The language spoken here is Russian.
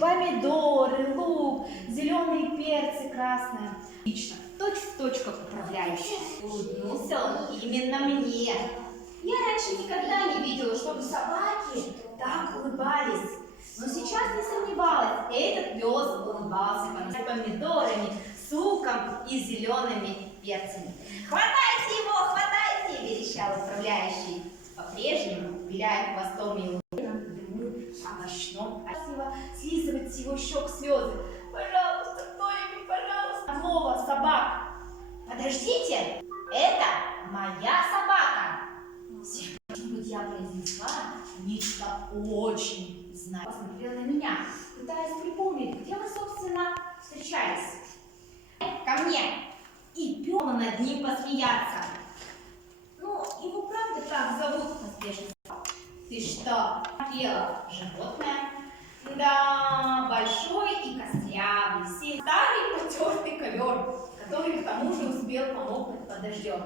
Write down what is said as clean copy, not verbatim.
Помидоры, лук, зеленые перцы, красные. Отлично, точь-в-точь как управляющий. Улыбнулся он именно мне. Я раньше никогда не видела, чтобы собаки так улыбались. Но сейчас не сомневалась, этот пес улыбался помидорами, с луком и зелеными перцами. «Хватайте его, хватайте!» – верещал управляющий, по-прежнему виляя хвостом и овощном. Красиво слизывать с его щек слезы. «Пожалуйста, кто-нибудь, пожалуйста!» Снова собак. «Подождите, это моя собака!» Может быть, я произнесла нечто очень знаковое. Посмотрела на меня, пытаясь припомнить, где мы, собственно, встречались. Ко мне. И пёна над ним посмеяться. Ну, его правда так зовут, поспешно. Ты что, хотела животное? Да, большой и костлявый, старый потертый ковер, который к тому же успел помокнуть под дождем.